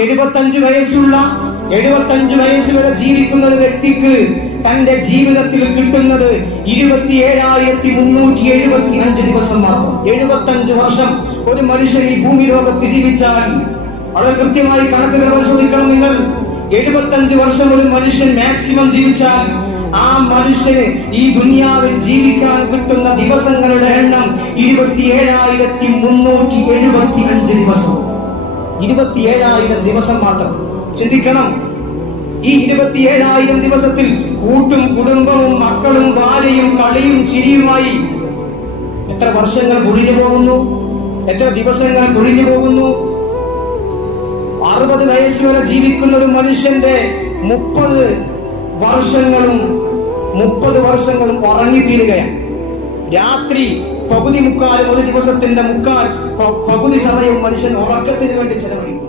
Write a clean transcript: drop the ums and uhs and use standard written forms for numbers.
75 വയസ്സ് വരെ ജീവിക്കുന്ന ഒരു വ്യക്തിക്ക് തന്റെ ജീവിതത്തിൽ കിട്ടുന്നത് 27,375 ദിവസം മാത്രം. 75 വർഷം ഒരു മനുഷ്യൻ ഈ ഭൂമി ലോകത്ത് ജീവിച്ചാൽ വളരെ കൃത്യമായി കണക്കുകൾ പരിശോധിക്കണം നിങ്ങൾ. 75 വർഷം ഒരു മനുഷ്യൻ മാക്സിമം ജീവിച്ചാൽ ആ മനുഷ്യന് ഈ ദുനിയാവിൽ ജീവിക്കാൻ കിട്ടുന്ന ദിവസങ്ങളുടെ എണ്ണം 27,375 ദിവസം. 27,000 ദിവസം മാത്രം. ചിന്തിക്കണം, ഈ 27,000 ദിവസത്തിൽ കൂട്ടും കുടുംബവും മക്കളും ഭാര്യയും കളിയും ചിരിയുമായി എത്ര വർഷങ്ങൾ പൊളിഞ്ഞു പോകുന്നു, എത്ര ദിവസങ്ങൾ പൊളിഞ്ഞു പോകുന്നു. 60 വയസ്സ് വരെ ജീവിക്കുന്ന ഒരു മനുഷ്യന്റെ 30 വർഷങ്ങളും ഉറങ്ങിത്തീരുകയാണ്. രാത്രി പകുതി മുക്കാലും ഒരു ദിവസത്തിന്റെ പകുതി സമയവും മനുഷ്യൻ ഉറക്കത്തിന് വേണ്ടി ചെലവഴിക്കും.